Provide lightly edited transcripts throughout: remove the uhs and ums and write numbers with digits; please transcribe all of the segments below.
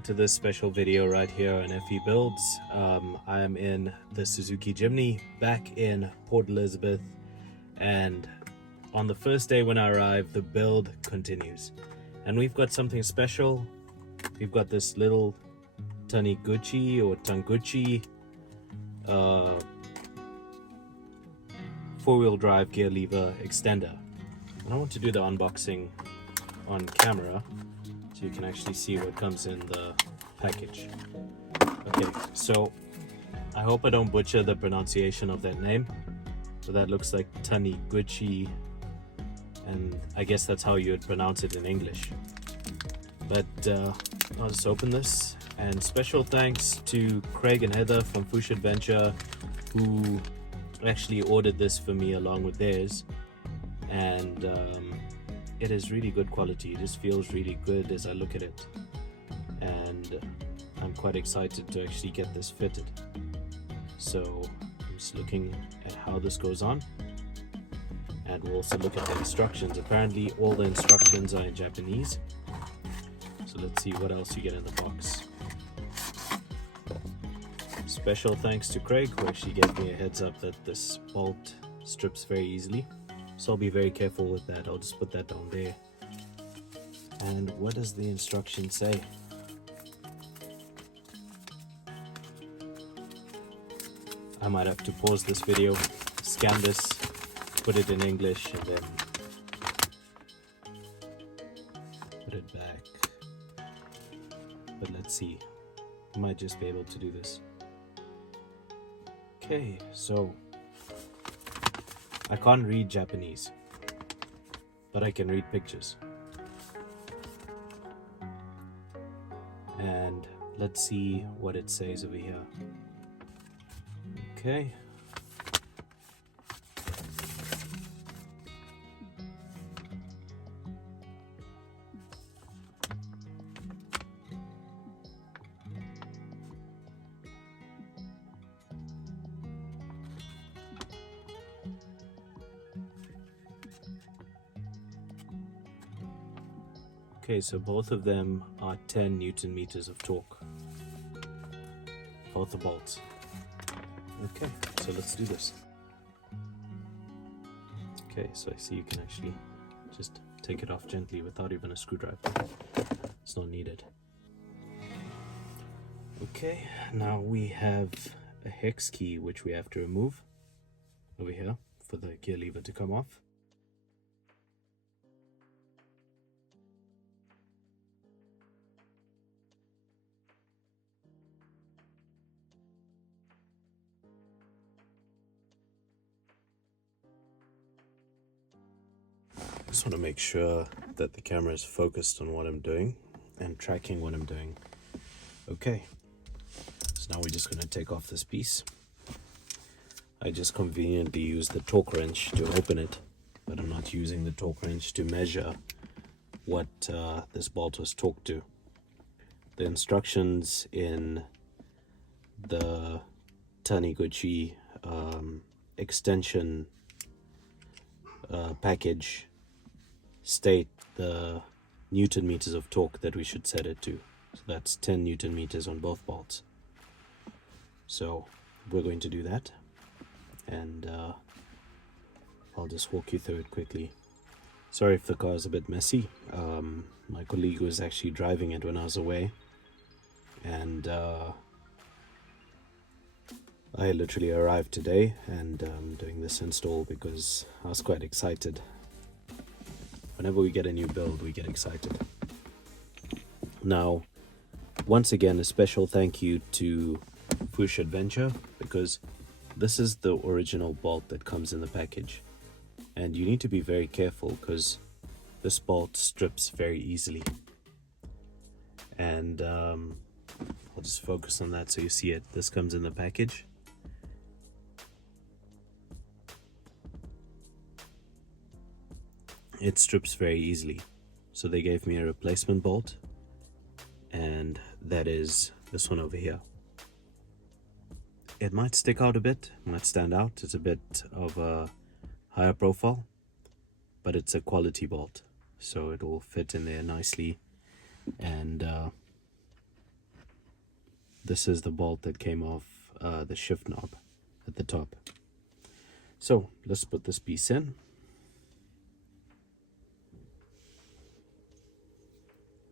welcome to this special video right here on FE Builds. I am in the Suzuki Jimny back in Port Elizabeth, and on the first day when I arrived, the build continues. And we've got something special. We've got this little Taniguchi or Taniguchi four-wheel drive gear lever extender. And I want to do the unboxing on camera so you can actually see what comes in the package. Okay, so I hope I don't butcher the pronunciation of that name, but that looks like Taniguchi, and I guess that's how you would pronounce it in English. But I'll just open this, and special thanks to Craig and Heather from Fush Adventure who actually ordered this for me along with theirs, and it is really good quality. It just feels really good as I look at it, and I'm quite excited to actually get this fitted. So I'm just looking at how this goes on, and we'll also look at the instructions. Apparently all the instructions are in Japanese, so let's see what else you get in the box. Special thanks to Craig who actually gave me a heads up that this bolt strips very easily, so I'll be very careful with that. I'll just put that down there. And what does the instruction say? I might have to pause this video, scan this, put it in English, and then put it back. But let's see, I might just be able to do this. Okay, so I can't read Japanese, but I can read pictures. And let's see what it says over here. Okay. Okay, so both of them are 10 Newton meters of torque. Both the bolts. Okay, so let's do this. Okay, so I see you can actually just take it off gently without even a screwdriver. It's not needed. Okay, now we have a hex key which we have to remove over here for the gear lever to come off. Just want to make sure that the camera is focused on what I'm doing and tracking what I'm doing. Okay, so now we're just going to take off this piece. I just conveniently use the torque wrench to open it, but I'm not using the torque wrench to measure what this bolt was torqued to. The instructions in the Taniguchi extension package state the Newton meters of torque that we should set it to. So that's 10 Newton meters on both bolts. So we're going to do that, and I'll just walk you through it quickly. Sorry if the car is a bit messy. My colleague was actually driving it when I was away, and I literally arrived today, and I'm doing this install because I was quite excited. Whenever we get a new build, we get excited. Now, once again, a special thank you to Fush Adventure, because this is the original bolt that comes in the package. And you need to be very careful because this bolt strips very easily. And I'll just focus on that so you see it. This comes in the package. It strips very easily, so they gave me a replacement bolt, and that is this one over here. It might stick out a bit, might stand out. It's a bit of a higher profile, but it's a quality bolt, so it will fit in there nicely. And this is the bolt that came off the shift knob at the top. So let's put this piece in.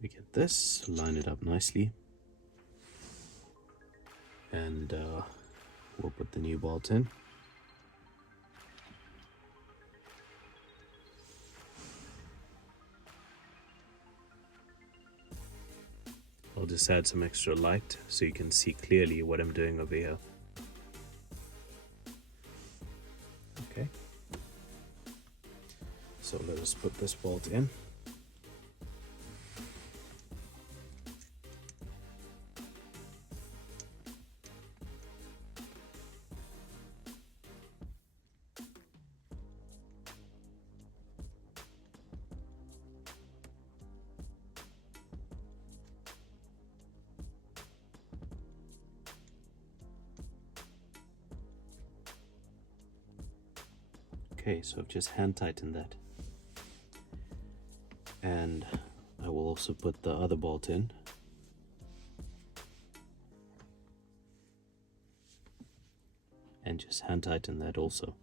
We get this, line it up nicely, and we'll put the new bolt in. I'll just add some extra light so you can see clearly what I'm doing over here. Okay, so let us put this bolt in. Okay, so I've just hand tightened that, and I will also put the other bolt in. And just hand tighten that also.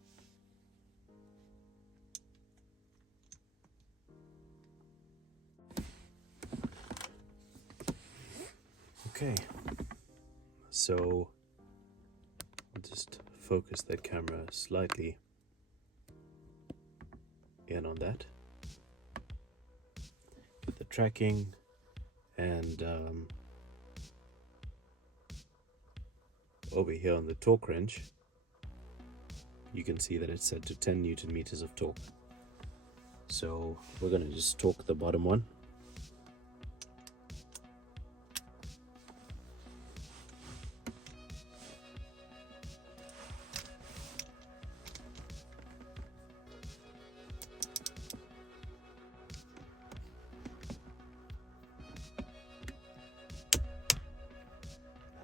Okay, so I'll just focus that camera slightly in on that with the tracking, and over here on the torque wrench you can see that it's set to 10 Newton meters of torque. So we're going to just torque the bottom one.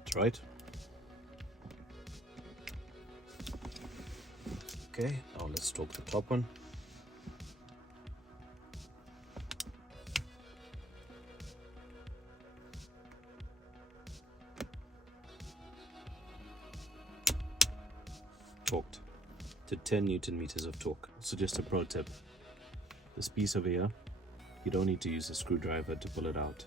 That's right. Okay, now let's torque the top one. Torqued to 10 Newton meters of torque. So just a pro tip, this piece over here, you don't need to use a screwdriver to pull it out.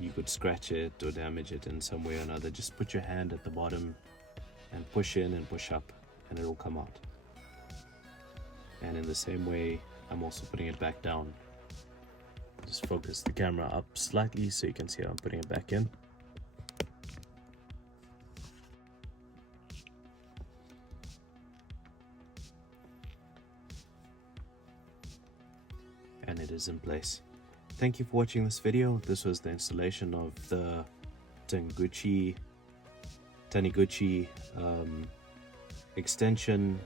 You could scratch it or damage it in some way or another. Just put your hand at the bottom and push in and push up, and it'll come out. And in the same way, I'm also putting it back down. Just focus the camera up slightly so you can see how I'm putting it back in. And it is in place. Thank you for watching this video. This was the installation of the Taniguchi extension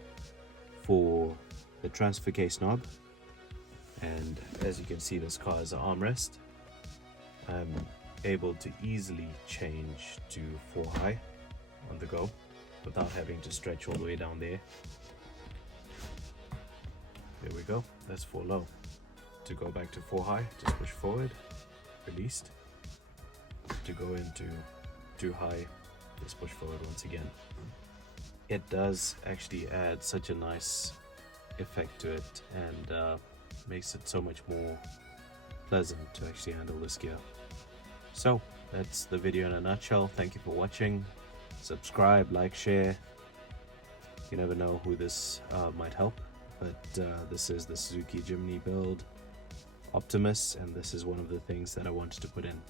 for the transfer case knob, and as you can see, this car has an armrest. I'm able to easily change to 4 high on the go without having to stretch all the way down there. There we go, that's 4 low. To go back to 4 high, just push forward, released. To go into 2 high, just push forward once again. It does actually add such a nice effect to it, and makes it so much more pleasant to actually handle this gear. So that's the video in a nutshell. Thank you for watching. Subscribe, like, share. You never know who this might help, but this is the Suzuki Jimny build Optimus, and this is one of the things that I wanted to put in.